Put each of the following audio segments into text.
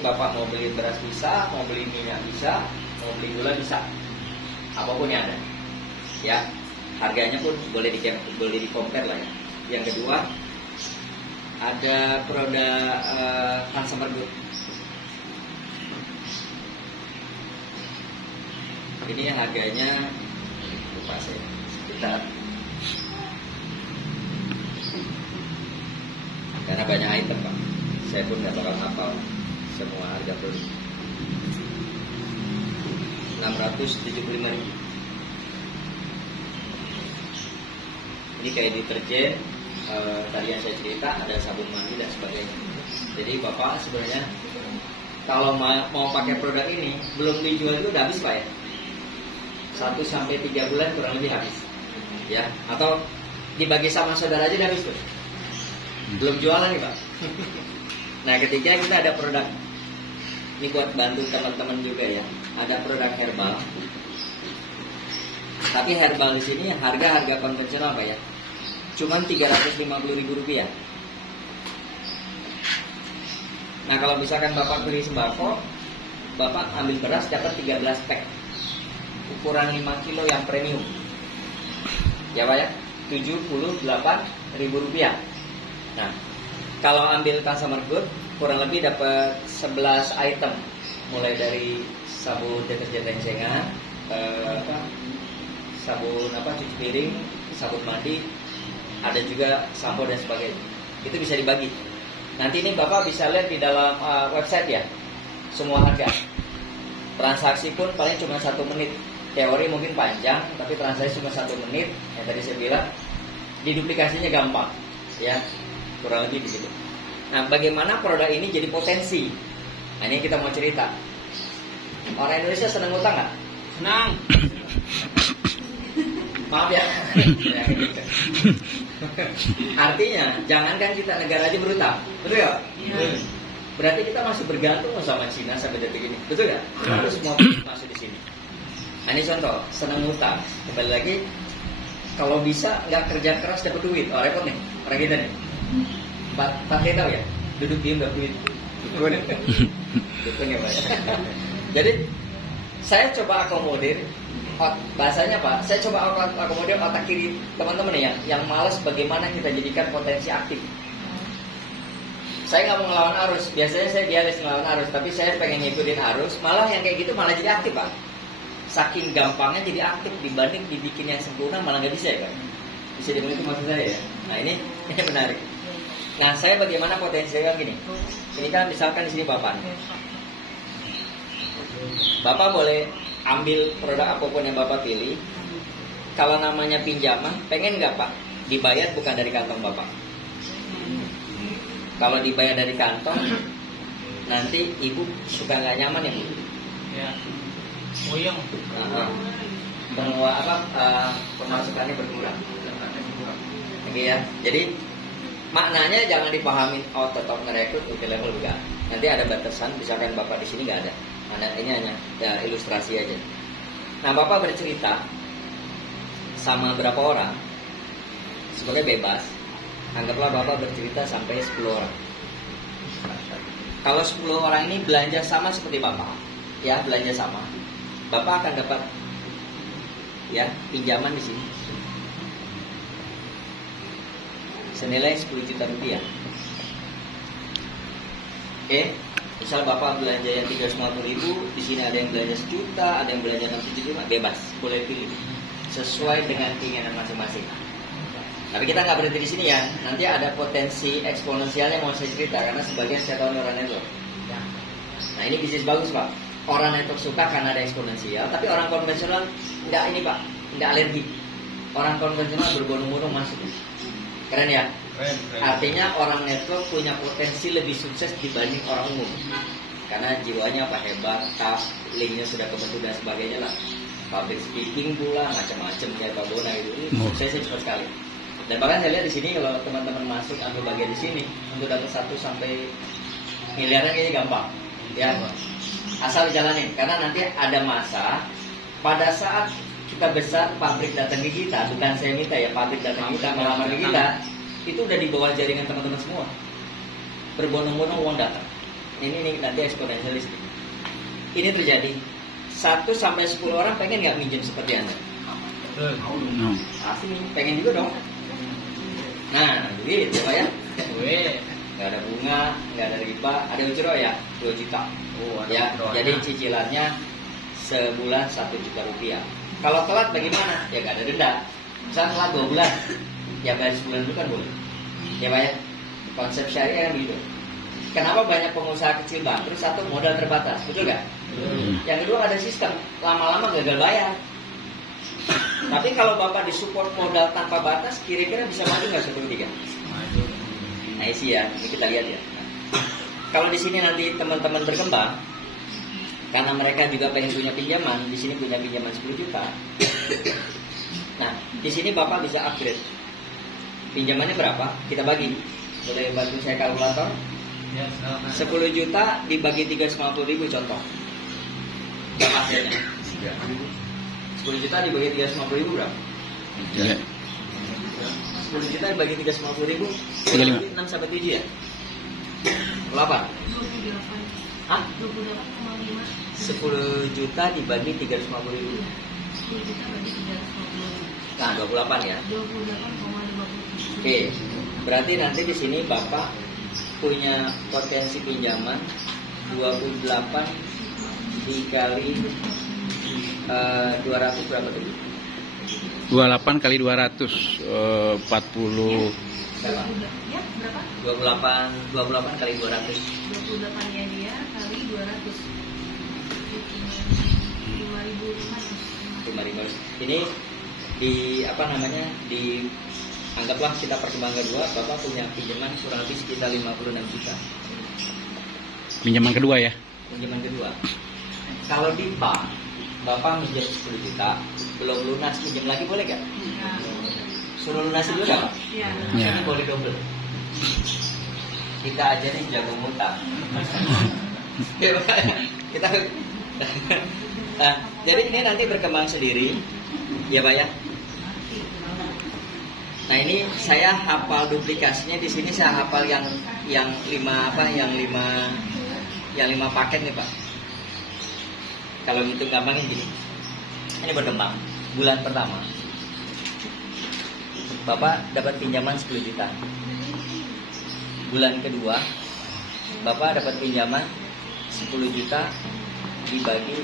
Ini Bapak mau beli beras bisa, mau beli minyak bisa, mau beli gula bisa, apapun yang ada. Ya, harganya pun boleh di compare lah ya. Yang kedua, ada produk consumer good. Ini yang harganya lupa saya sekitar, karena banyak item Pak, saya pun nggak bakal hafal semua harga produk. 675.000. Ini kayak deterjen, tadi yang saya cerita ada sabun mandi dan sebagainya. Jadi Bapak sebenarnya kalau mau pakai produk ini belum dijual itu udah habis Pak ya. 1-3 bulan kurang lebih habis. Ya, atau dibagi sama saudara aja udah habis tuh. Belum jualan nih Pak. Nah, ketiga kita ada produk. Ini buat bantu teman-teman juga ya. Ada produk herbal. Tapi herbal di sini harga konvensional Pak ya. Cuman Rp350.000. Nah, kalau misalkan Bapak beli sembako, Bapak ambil beras dapat 13 pack. Ukuran 5 kilo yang premium. Ya Pak ya, Rp78.000. Nah, kalau ambil consumer good kurang lebih dapat 11 item, mulai dari sabun deterjen rencengan, sabun cuci piring, sabun mandi, ada juga sampo dan sebagainya. Itu bisa dibagi. Nanti ini Bapak bisa lihat di dalam website ya, semua harga. Transaksi pun paling cuma 1 menit. Teori mungkin panjang, tapi transaksi cuma 1 menit. Yang tadi saya bilang, diduplikasinya gampang, ya, kurang lebih begitu. Nah, bagaimana produk ini jadi potensi? Nah, ini kita mau cerita. Orang Indonesia senang utang nggak? Senang. Maaf ya. Artinya, jangankan kita negara aja berutang, betul ya? Iya. Berarti kita masih bergantung sama Cina sampai detik ini, betul ya? Harus semua masuk di sini. Nah, ini contoh, senang utang. Kembali lagi, kalau bisa nggak kerja keras dapat duit, repot nih orang kita nih. Pak tahu ya, duduk diem nggak duit. Dukun ya Pak. Jadi saya coba akomodir, bahasanya Pak, saya coba akomodir otak kiri teman-teman ya, yang malas bagaimana kita jadikan potensi aktif. Saya nggak mau ngelawan arus, biasanya saya dialis ngelawan arus, tapi saya pengen ngikutin arus, malah yang kayak gitu malah jadi aktif Pak. Saking gampangnya jadi aktif dibanding dibikin yang sempurna malah nggak bisa ya Pak. Bisa dimengerti maksud saya ya. Nah ini menarik. Nah, saya bagaimana potensi saya gini. Ini kan misalkan di sini Bapak. Bapak boleh ambil produk apapun yang Bapak pilih. Kalau namanya pinjaman, pengen nggak Pak dibayar bukan dari kantong Bapak? Kalau dibayar dari kantong, nanti Ibu suka nggak nyaman ya Bu? Ya. Puyeng. Pemasukannya berkurang. Oke ya. Jadi maknanya jangan dipahami tetap ngerekrut multi level enggak. Nanti ada batasan, misalkan Bapak di sini nggak ada. Ini hanya ya, ilustrasi aja. Nah, Bapak bercerita sama berapa orang, sebenarnya bebas. Anggaplah Bapak bercerita sampai 10 orang. Kalau 10 orang ini belanja sama seperti Bapak, ya belanja sama, Bapak akan dapat ya pinjaman di sini senilai 10 juta rupiah. Oke, misal Bapak belanja yang 350.000, di sini ada yang belanja 1 juta, ada yang belanja 6 juta, bebas, boleh pilih sesuai dengan keinginan masing-masing. Tapi kita nggak berhenti di sini ya, nanti ada potensi eksponensialnya mau saya cerita, karena sebagian saya tahu orang network. Nah, ini bisnis bagus Pak. Orang network suka karena ada eksponensial, tapi orang konvensional nggak ini Pak, nggak alergi. Orang konvensional berbondong-bondong masuk. Keren ya? Keren. Artinya orang network punya potensi lebih sukses dibanding orang umum. Karena jiwanya hebat, tough, linknya sudah kebentuk dan sebagainya lah. Public speaking pula, macam-macam kayak Pak Bona itu. Suksesnya cepat sekali. Dan bahkan saya lihat di sini kalau teman-teman masuk ambil bagian di sini, untuk dapat 1 sampai miliaran kayaknya gampang. Ya, asal dijalanin. Karena nanti ada masa pada saat kita besar, pabrik datang ke kita, bukan saya minta ya, pabrik datang ke kita, melamar ke kita, itu udah di bawah jaringan teman-teman semua. Berbondong-bondong uang datang. ini nanti eksponensialis. Ini terjadi 1 sampai 10 orang pengen nggak minjem seperti Anda? Betul. Pasti pengen juga dong. Nah, duit ya Pak ya. Weh. Nggak ada bunga, nggak ada riba, ada ujro ya 2 juta. Oh, ada Ya, ujronya. jadi cicilannya sebulan 1 juta rupiah. Kalau telat bagaimana? Ya nggak ada denda. Misalnya telat 2 bulan, ya bayar sebulan dulu kan boleh. Ya Pak ya, konsep syariah kan gitu. Kenapa banyak pengusaha kecil bangkrut? Satu, modal terbatas, betul nggak? Yang kedua ada sistem, lama-lama gagal bayar. Tapi kalau Bapak disupport modal tanpa batas, kira-kira bisa maju nggak sebelum 3? Maju. Nah isi ya, ini kita lihat ya. Kalau di sini nanti teman-teman berkembang, karena mereka juga pengen punya pinjaman, di sini punya pinjaman 10 juta. Nah, di sini Bapak bisa upgrade. Pinjamannya berapa? Kita bagi. Boleh bantu saya kalkulator? Ya, silakan. 10 juta dibagi 350.000 contoh. Berapa hasilnya? 10 juta dibagi 350.000 berapa? Ya. 10 juta dibagi 350.000 35. 6 sampai 7 ya? 8. 28. Hah? 28,5. 10 juta dibagi 350.000. 10 juta bagi 350. Nah, 28 ya. 28,50. Oke. Berarti nanti di sini Bapak punya potensi pinjaman 28 dikali 200 berapa tadi? 28 kali 200 40 Berapa? Ya, berapa? 28 kali 200. 28 ya dia kali 200. 5.500. 5.000. Ini di apa namanya? Di anggaplah kita perkembang kedua, Bapak punya pinjaman kurang lebih sekitar 56 juta. pinjaman kedua ya. Pinjaman kedua. Kalau di bank, Bapak minjem 10 juta, belum lunas pinjam lagi boleh nggak? Ya. Suruh lunasin dulu nggak Pak? Ya. Ya. Ini boleh double. Kita aja nih jago ngutang. Ya, Pak. Kita nah, jadi ini nanti berkembang sendiri, ya Pak ya. Nah ini saya hafal duplikasinya di sini saya hafal yang 5 paket nih Pak. Kalau gitu gampangin gini. Ini berkembang. Bulan pertama Bapak dapat pinjaman 10 juta. Bulan kedua Bapak dapat pinjaman 10 juta dibagi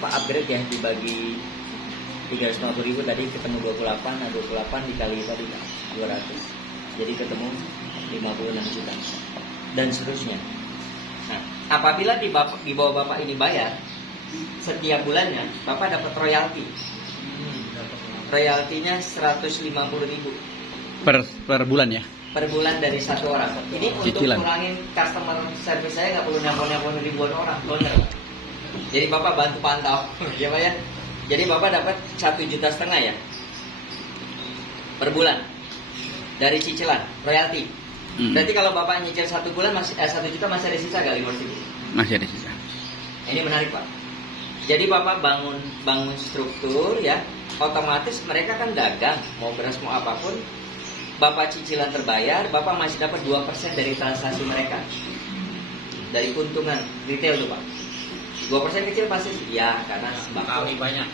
upgrade ya, dibagi 350.000 tadi ketemu 28. Nah 28 dikali tadi 200, jadi ketemu 56 juta dan seterusnya. Nah apabila di bawah Bapak ini bayar setiap bulannya, Bapak dapat royalti. Royaltinya 150.000 Per bulan ya. per bulan dari satu orang. Ini untuk Cicilan. kurangin customer service saya nggak perlu nelpon ribuan orang, bener. Jadi Bapak bantu pantau, ya Pak ya. Jadi Bapak dapat 1,5 juta ya per bulan dari cicilan royalti. Berarti kalau Bapak nyicil 1 bulan masih 1 juta masih ada sisa nggak 500.000? Masih ada sisa. Ini menarik Pak. Jadi Bapak bangun struktur ya, otomatis mereka kan dagang, mau beras mau apapun, Bapak cicilan terbayar, Bapak masih dapat 2% dari transaksi mereka. Dari keuntungan retail tuh Pak. 2% kecil pasti ya, karena sembako. Kali banyak.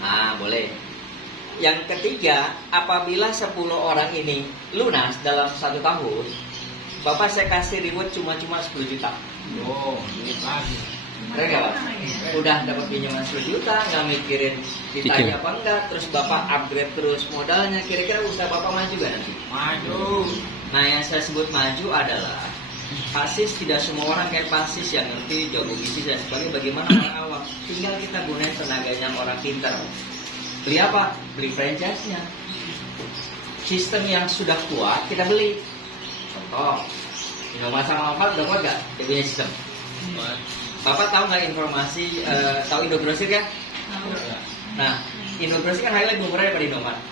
Nah, boleh. Yang ketiga, apabila 10 orang ini lunas dalam 1 tahun, Bapak saya kasih reward cuma 10 juta. Oh, ini lagi. Keren nggak Pak? Udah dapat pinjaman 10 juta, nggak mikirin ditanya apa enggak, terus Bapak upgrade terus modalnya, kira-kira usaha Bapak maju gak nanti? Maju. Nah yang saya sebut maju adalah Pasis, tidak semua orang kayak Pasis yang ngerti jago bisnis dan sebagainya. Bagaimana orang awam? Tinggal kita gunain tenaganya orang pintar. Beli apa? Beli franchise-nya. Sistem yang sudah kuat kita beli. Contoh, Indomaret sama Alfamart udah kuat gak? Dia punya sistem. Bapak tahu nggak informasi, tahu Indogrosir kan? Nah, Indogrosir kan harganya lebih murah daripada Indomaret.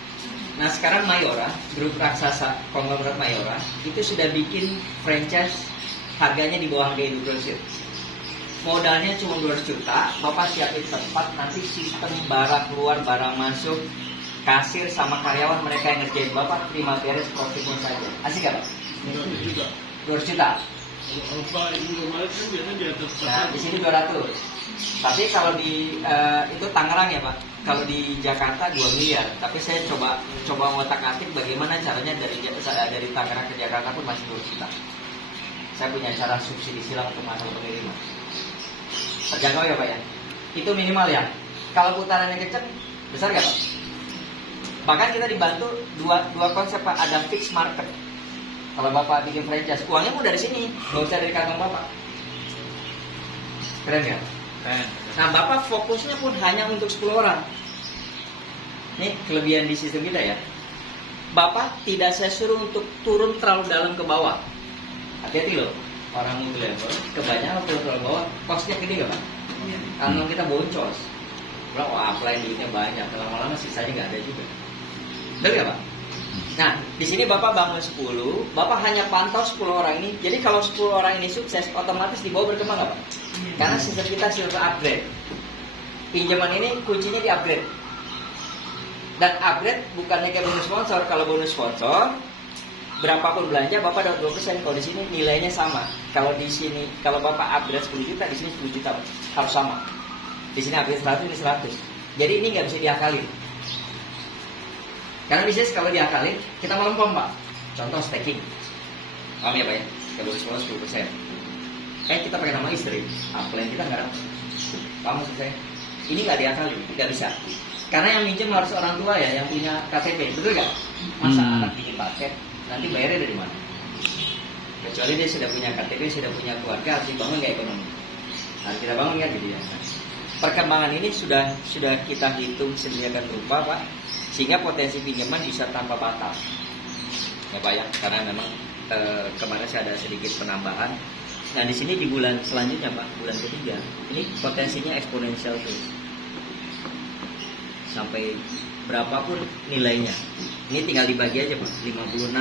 Nah sekarang Mayora, grup raksasa konglomerat Mayora itu sudah bikin franchise harganya di bawah harga Indogrosir. Modalnya cuma 200 juta, Bapak siapin tempat, nanti sistem barang keluar, barang masuk, kasir sama karyawan mereka yang ngerjain, Bapak terima beres profit pun saja. Asik gak Pak? 200 juta. Kalau Pak Ibu Romalit kan biasanya di atas Nah, di sini 200. Tapi kalau di itu Tangerang ya Pak. Kalau di Jakarta 2 miliar. Tapi saya coba ngotak-atik bagaimana caranya dari Tangerang ke Jakarta pun masih 2 juta. Saya punya cara subsidi silang untuk masalah pengiriman. Terjangkau ya Pak ya. Itu minimal ya. Kalau putarannya kenceng, besar nggak Pak? Bahkan kita dibantu dua konsep Pak. Ada fixed market. Kalau Bapak bikin franchise, uangnya pun dari sini, nggak usah dari kantong Bapak. Keren nggak? kan. Nah, Bapak fokusnya pun hanya untuk 10 orang. Ini kelebihan di sistem kita ya. Bapak tidak saya suruh untuk turun terlalu dalam ke bawah. Hati-hati loh, orang multi level kebanyakan turun terlalu bawah, costnya gede nggak Pak? Kantong kita boncos. Bilang, wah apply duitnya banyak, lama-lama sisanya nggak ada juga. Betul nggak Pak? Nah, di sini Bapak bangun 10, Bapak hanya pantau 10 orang ini. Jadi kalau 10 orang ini sukses, otomatis di bawah berkembang nggak Pak? Karena sistem kita sudah upgrade. Pinjaman ini kuncinya di upgrade. Dan upgrade bukannya kayak bonus sponsor. Kalau bonus sponsor, berapapun belanja Bapak dapat 2%. Kalau di sini nilainya sama. Kalau di sini, kalau Bapak upgrade 10 juta, di sini 10 juta Pak. Harus sama. Di sini upgrade 100, ini 100. Jadi ini nggak bisa diakalin. Karena bisnis kalau diakalin, kita melempem Pak. Contoh staking. Paham ya Pak ya? Kita bonus sponsor 10%. Kita pakai nama istri, upline kita nggak dapat. Paham maksud saya? Ini nggak diakalin, nggak bisa. Karena yang minjem harus orang tua ya, yang punya KTP, betul nggak? Masa anak bikin paket, nanti bayarnya dari mana? Kecuali dia sudah punya KTP, sudah punya keluarga, harus dibangun nggak ekonomi? Harus kita bangun kan gitu ya. Perkembangan ini sudah kita hitung sedemikian rupa Pak, sehingga potensi pinjaman bisa tanpa batas. Ya Pak ya, karena memang kemarin saya ada sedikit penambahan. Nah di sini di bulan selanjutnya Pak, bulan ketiga, ini potensinya eksponensial terus sampai berapapun nilainya. Ini tinggal dibagi aja Pak, 56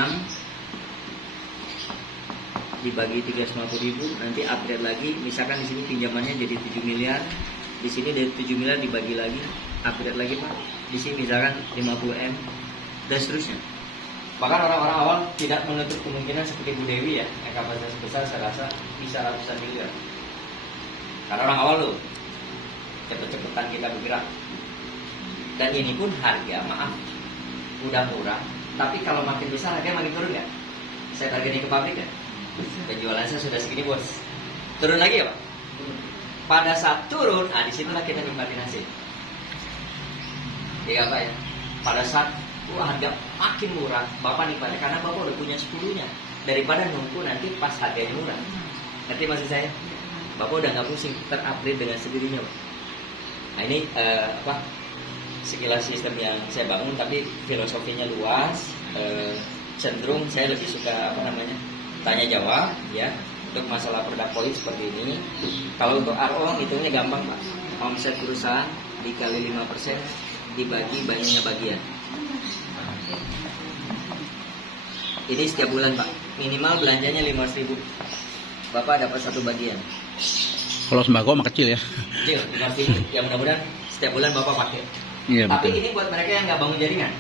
dibagi 350.000, nanti upgrade lagi. Misalkan di sini pinjamannya jadi 7 miliar, di sini dari 7 miliar dibagi lagi, upgrade lagi Pak. Di sini misalkan 50M dan seterusnya. Bahkan orang-orang awal tidak menutup kemungkinan seperti Bu Dewi ya, yang kapasitas besar saya rasa bisa ratusan miliar. Karena orang awal loh, cepet-cepetan kita bergerak. Dan ini pun harga, maaf, udah murah. Tapi kalau makin besar harganya makin turun ya. Saya targetnya ke pabrik ya. Penjualan saya sudah segini bos. Turun lagi ya Pak? Pada saat turun, disitulah kita nikmatin hasil. Iya Pak ya. Pada saat harga makin murah, Bapak nikmatnya karena Bapak udah punya 10-nya. Daripada nunggu nanti pas harganya murah. Nanti maksud saya, Bapak udah nggak pusing, terupgrade dengan sendirinya Pak. Nah ini sekilas sistem yang saya bangun, tapi filosofinya luas. Cenderung saya lebih suka tanya jawab ya. Untuk masalah produk polis seperti ini. Kalau untuk RO hitungnya gampang Pak. Omset perusahaan dikali 5% dibagi banyaknya bagian. Ini setiap bulan Pak, minimal belanjanya 5.000. Bapak dapat satu bagian. Kalau sembako mah kecil ya. Kecil, 5.000. Ya mudah-mudahan setiap bulan Bapak pakai. Iya, Tapi betul. ini buat mereka yang nggak bangun jaringan.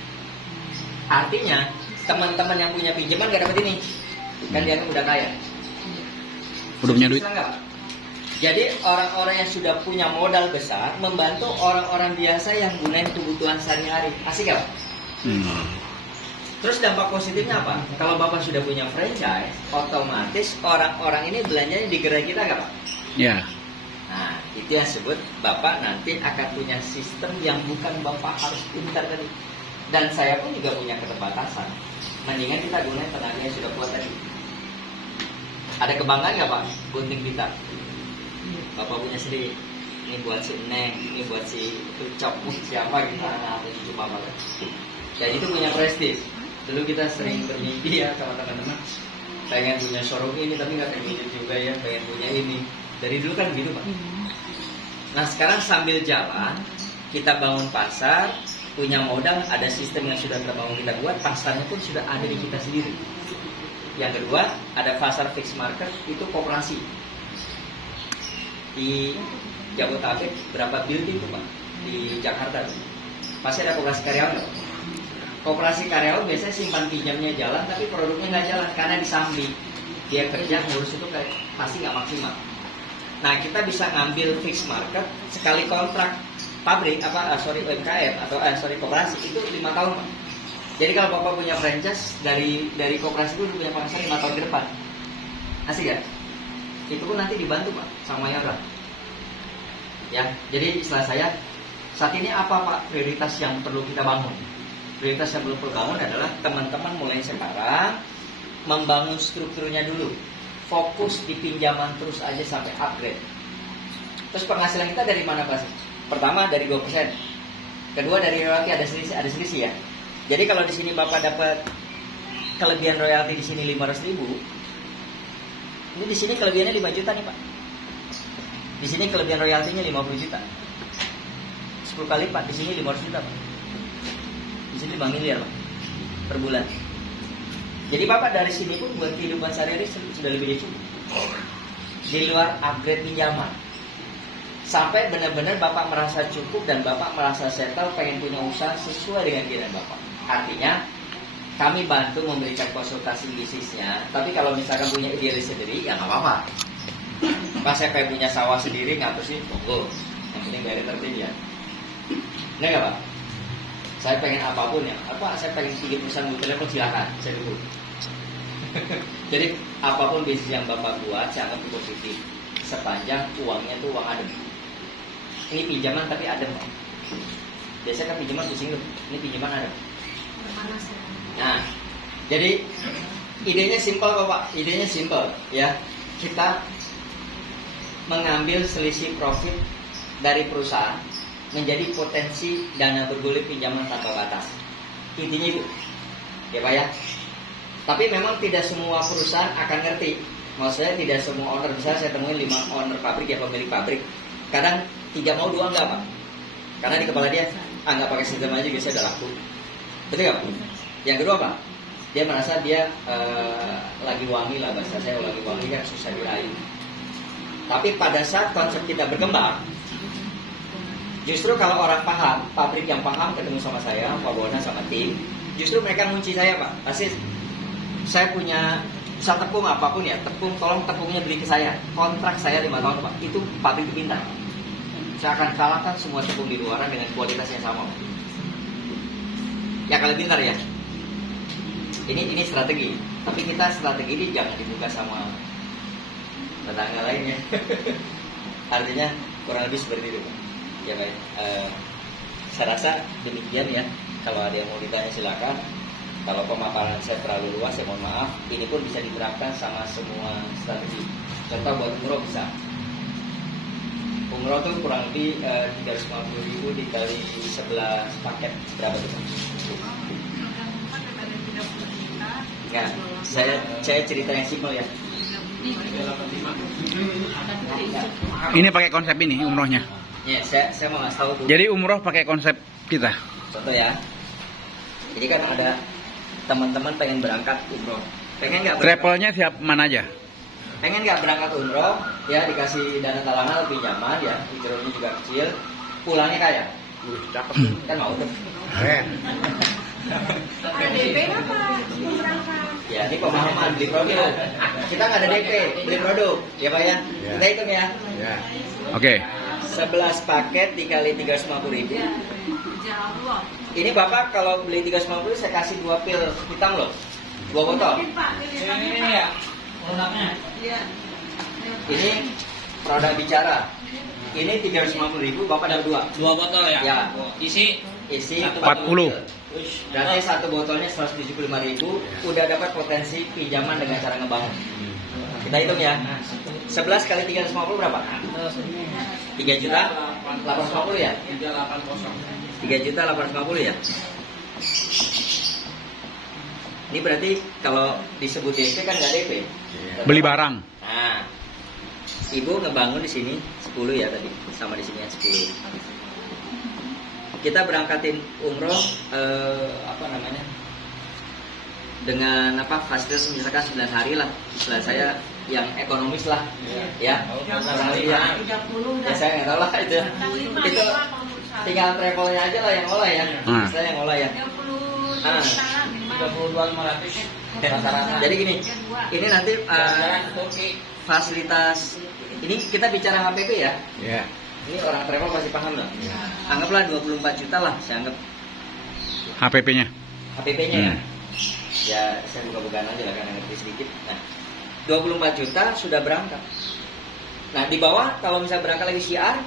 Artinya teman-teman yang punya pinjaman nggak dapat ini, kan dia udah kaya. Udah punya duit. Bisa nggak? Jadi orang-orang yang sudah punya modal besar membantu orang-orang biasa yang gunain kebutuhan sehari-hari. Asik nggak Pak? Terus dampak positifnya apa? Kalau Bapak sudah punya franchise, otomatis orang-orang ini belanjanya di gerai kita nggak Pak? Ya. Nah, itu yang disebut Bapak nanti akan punya sistem yang bukan Bapak harus pintar tadi. Dan saya pun juga punya keterbatasan. Mendingan kita gunakan tenaga yang sudah kuat tadi. Ada kebanggaan nggak Pak gunting kita? Bapak punya sendiri. Ini buat si Neng, ini buat si Ucap, siapa gitu, anak atau cucu Bapak. Dan itu punya prestis. Dulu kita sering bermimpi ya sama teman-teman, pengen punya showroom ini tapi nggak terwujud juga ya, pengen punya ini. Dari dulu kan begitu Pak. Nah sekarang sambil jalan, kita bangun pasar, punya modal, ada sistem yang sudah terbangun kita buat, pasarnya pun sudah ada di kita sendiri. Yang kedua, ada pasar fixed market, itu koperasi. Di Jabodetabek berapa building tuh Pak? Di Jakarta tuh. Pasti ada koperasi karyawan nggak? Koperasi karyawan biasanya simpan pinjamnya jalan, tapi produknya nggak jalan karena disambi. dia kerja ngurus itu kayak pasti nggak maksimal. Nah, kita bisa ngambil fixed market sekali kontrak pabrik UMKM atau koperasi itu 5 tahun, Pak. Jadi kalau Bapak punya franchise dari koperasi itu punya penghasilan 5 tahun ke depan. Asik ya? Itu pun nanti dibantu, Pak, sama yang orang. Ya, jadi istilah saya saat ini apa, Pak, prioritas yang perlu kita bangun? Prioritas yang perlu kita bangun adalah teman-teman mulai sekarang membangun strukturnya dulu. Fokus di pinjaman terus aja sampai upgrade. Terus penghasilan kita dari mana, Pak? Pertama dari 2%. Kedua dari royalti, ada selisih ya. Jadi kalau di sini Bapak dapat kelebihan royalti di sini 500.000, ini di sini kelebihannya 5 juta nih, Pak. Di sini kelebihan royaltinya 50 juta. 10 kali lipat, di sini 500 juta, Pak. Di sini 5 miliar, Pak, per bulan. Jadi Bapak dari sini pun buat kehidupan sehari-hari sudah lebih dari cukup. Di luar upgrade pinjaman. Sampai benar-benar Bapak merasa cukup dan Bapak merasa settle, pengen punya usaha sesuai dengan keinginan Bapak. Artinya kami bantu memberikan konsultasi bisnisnya. Tapi kalau misalkan punya ide sendiri, ya nggak apa-apa. Pas saya pengen punya sawah sendiri, ngapa sih? Monggo. Yang penting bayar tertib ya. Enggak nggak, Pak? Saya pengen apapun ya. Saya pengen bikin perusahaan telepon, silakan. Saya dukung. Jadi apapun bisnis yang Bapak buat, saya anggap itu positif. Sepanjang uangnya itu uang adem. Ini pinjaman tapi adem. Biasanya kan pinjaman pusing tuh. Ini pinjaman adem. Panas ya. Nah, jadi idenya simpel kok, Pak. Idenya simpel ya. Kita mengambil selisih profit dari perusahaan menjadi potensi dana bergulir pinjaman tanpa batas. Intinya itu. Ya, Pak ya. Tapi memang tidak semua perusahaan akan ngerti. Maksudnya tidak semua owner. Misalnya saya temuin 5 owner pabrik ya, pemilik pabrik. Kadang 3 mau 2 enggak, Pak. Karena di kepala dia nggak pakai sistem aja biasanya udah laku. Betul nggak, Pak? Yang kedua, Pak, dia merasa dia lagi wangi lah, bahasa saya lagi wangi kan susah dirayu. Tapi pada saat konsep kita berkembang, justru kalau orang paham, pabrik yang paham ketemu sama saya, Pak Bona sama tim, justru mereka ngunci saya, Pak. Pasti saya punya misal tepung apapun ya, tolong tepungnya beli ke saya. Kontrak saya 5 tahun, Pak. Itu pabrik itu pintar. Saya akan kalahkan semua tepung di luaran dengan kualitas yang sama. Ya, kalian pintar ya. Ini strategi. Tapi kita strategi ini jangan dibuka sama tetangga lainnya. Artinya kurang lebih seperti itu, Pak. Ya, baik. Saya rasa demikian ya. Kalau ada yang mau ditanya silakan. Kalau pemaparan saya terlalu luas, saya mohon maaf. Ini pun bisa diterapkan sama semua strategi. Contoh buat umroh bisa. Umroh tuh kurang lebih 350.000 dikali 11 paket, berapa tuh? Nah, saya cerita yang simpel ya. Ini pakai konsep ini umrohnya. Ya, saya mau ngasih tahu tuh. Jadi umroh pakai konsep kita. Contoh ya. Jadi kan ada teman-teman pengen berangkat umroh. Pengen nggak? Travelnya siap mana aja? Pengen nggak berangkat umroh? Ya dikasih dana talangan pinjaman ya, hijrahnya juga kecil, pulangnya kaya. Kan mau tuh. Ada DP apa? Mau berangkat? Ya ini pemahaman beli produk. Kita nggak ada DP, beli produk. Ya, Pak ya. Kita hitung ya. Oke. 11 paket dikali 350.000. Jawab. Ini Bapak kalau beli 350 saya kasih 2 pil hitam loh. 2 botol. Mungkin, Pak, ini ya. produknya. Iya. Ini produk bicara. Ini 350.000, Bapak dapat 2. 2 botol ya? Ya. Isi 40. 40. Berarti satu botolnya 175.000, udah dapat potensi pinjaman dengan cara ngebangun. Kita hitung ya. 11 kali 350 berapa? 3 juta 850 ya? 3 juta 850 ya? Ini berarti kalau disebut DP kan nggak DP. Beli barang. Nah, Ibu ngebangun di sini 10 ya tadi, sama di sini 10. Kita berangkatin umroh dengan fasilitas misalkan 9 hari lah, istilah saya yang ekonomis lah, ya. Kurang lebih ya. 30 Ya saya nggak tahu lah itu tinggal travelnya aja lah yang ngolah ya. Saya yang ngolah ya. 30 juta minimal Rata-rata. Jadi gini, ini nanti fasilitas ini kita bicara HPP ya. Ya. Ini orang travel pasti paham lah. Anggaplah 24 juta lah, saya anggap HPP-nya. HPP-nya ya. Ya, saya buka-bukaan aja lah karena ngerti sedikit. Nah, 24 juta sudah berangkat. Nah, di bawah kalau misalnya berangkat lagi syiar,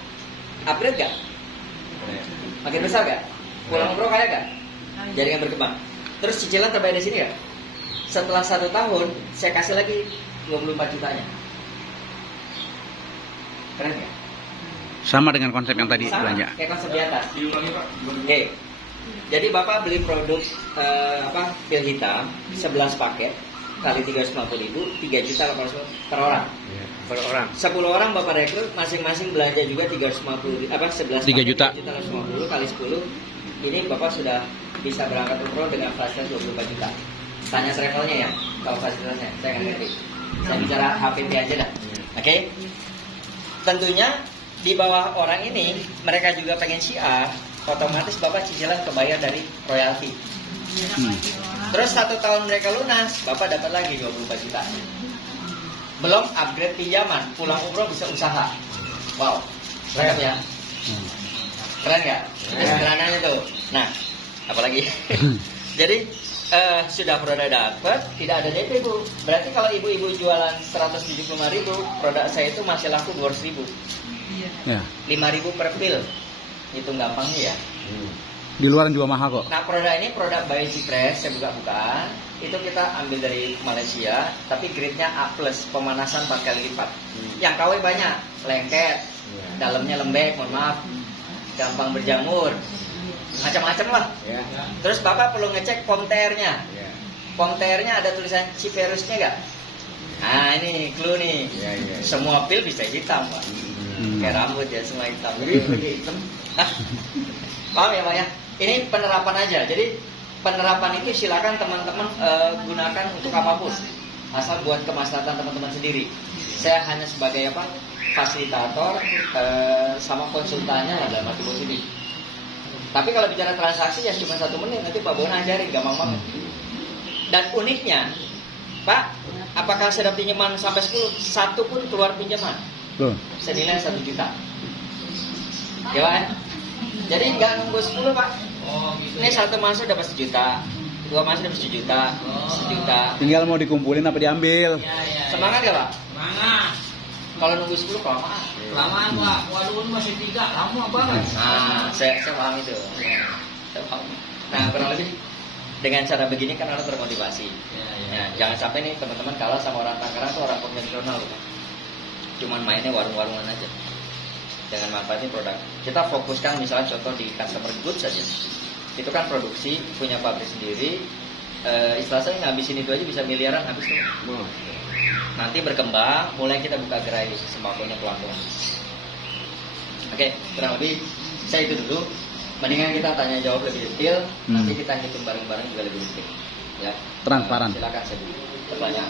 upgrade gak? Makin besar gak? Pulang umroh kaya gak? Jaringan berkembang. Terus cicilan terbayar di sini gak? Setelah 1 tahun, saya kasih lagi 24 jutanya. Keren gak? Sama dengan konsep yang tadi Sama, belanja. kayak konsep di atas. Oke. Jadi Bapak beli produk pil hitam 11 paket kali 350.000, 3 juta 800 per orang. Per orang. 10 orang Bapak rekrut, masing-masing belanja juga 350 11 3 juta. 350 kali 10. Ini Bapak sudah bisa berangkat umroh dengan fasilitas 24 juta. Tanya travelnya ya, kalau fasilitasnya saya nggak ngerti. Saya bicara HPP aja dah. Oke. Tentunya di bawah orang ini mereka juga pengen syiar, otomatis Bapak cicilan kebayar dari royalti. Terus 1 tahun mereka lunas, Bapak dapat lagi 24 juta. Belum upgrade pinjaman, pulang umroh bisa usaha. Wow, keren ya? Keren nggak? Sederhananya tuh. Nah, apalagi? Jadi sudah produk dapat, tidak ada DP Bu. Berarti kalau ibu-ibu jualan 175.000, produk saya itu masih laku 200.000. Ya. 5.000 per pil. Hitung gampangnya ya. Di luaran juga mahal kok. Nah, produk ini produk by Cipres, saya buka-bukaan. Itu kita ambil dari Malaysia, tapi grade-nya A+, pemanasan 4 kali lipat. Yang KW banyak, lengket, dalamnya lembek, mohon maaf, gampang berjamur, macam-macam lah. Terus Bapak perlu ngecek pomternya. Pomternya ada tulisan Ciperusnya nggak? Nah, ini clue nih. Semua pil bisa hitam, Pak. Kayak rambut ya, semua hitam. Jadi hitam. Paham ya Pak ya? Ini penerapan aja. Jadi penerapan itu silakan teman-teman gunakan untuk apapun, asal buat kemaslahatan teman-teman sendiri. Saya hanya sebagai apa? Fasilitator sama konsultannya lah dalam arti positif. Tapi kalau bicara transaksi ya cuma 1 menit, nanti Pak Bono ajarin, gampang banget. Dan uniknya, Pak, apakah saya dapat pinjaman sampai 10? 1 pun keluar pinjaman. Senilai 1 juta. Ya Pak? Jadi nggak nunggu 10 Pak. Ini 1 masuk dapat 1 juta, 2 masuk dapat 1 juta, 1 juta. Tinggal mau dikumpulin apa diambil. Semangat gak Pak? Semangat. Kalau nunggu 10 kelamaan. Kelamaan Pak. Waduh, ini masih 3, lama banget. Nah, saya paham itu. Saya paham. Nah, kurang lebih dengan cara begini kan orang termotivasi. Ya, jangan sampai nih teman-teman kalah sama orang Tangerang tuh orang konvensional loh. Cuman mainnya warung-warungan aja. Dengan manfaatin produk. Kita fokuskan misalnya contoh di customer goods saja. Itu kan produksi, punya pabrik sendiri. Istilah saya ngabisin itu aja bisa miliaran habis tuh. Nanti berkembang, mulai kita buka gerai sembakonya pelan-pelan. Oke, kurang lebih saya itu dulu. Mendingan kita tanya jawab lebih detail, nanti kita hitung bareng-bareng juga lebih detail. Ya. Transparan. Silakan saya dulu. Pertanyaan.